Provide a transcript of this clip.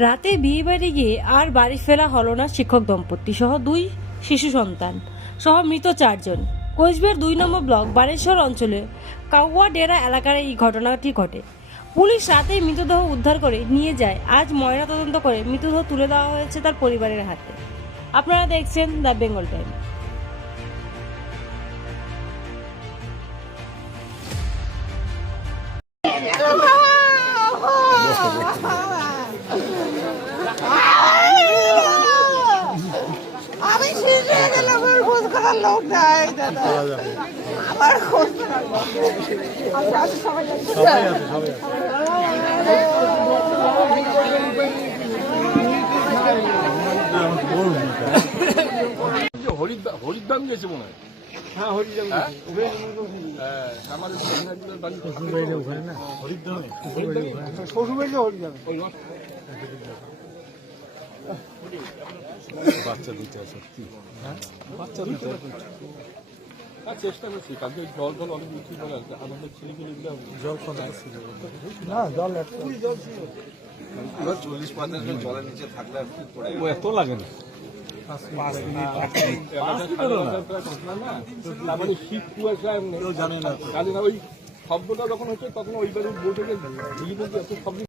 রাতে বিয়ে বাড়ি গিয়ে আর বাড়ি ফেরা হলো না শিক্ষক দম্পতি সহ দুই শিশু সন্তান সহ মৃত চারজন। কোচবিহার দুই নম্বর ব্লক বানেশ্বর অঞ্চলে কাউয়া ডেরা এলাকার এই ঘটনাটি ঘটে। পুলিশ রাতেই মৃতদেহ উদ্ধার করে নিয়ে যায়। আজ ময়না তদন্ত করে মৃতদেহ তুলে দেওয়া হয়েছে তার পরিবারের হাতে। আপনারা দেখছেন দ্য বেঙ্গল টাইম। খোঁজ লোক নাই দাদা। আমার খোঁজ সবাই। যে হরিদ্বার হরিদ্বার গেছে মনে হয়। হ্যাঁ হরিদ্বার হ্যাঁ আমাদের সেনাগুলোর বাড়ি ওই রথ। বাচ্চা দুইটা সত্যি বাচ্চা দুইটা হ্যাঁ চেষ্টা করছি। কালকে ওই জল জল অনেক উঁচু বলে আমাদের ছেলেগুলো জল চল্লিশ পঞ্চাশ মিনিট জলের নিচে থাকলে আর কি ও এত লাগে না। শীত কুয়াশা জানে না। জানে না ওই শব্দটা যখন হচ্ছে তখন ওই বাড়ির বউটাকে এত শব্দ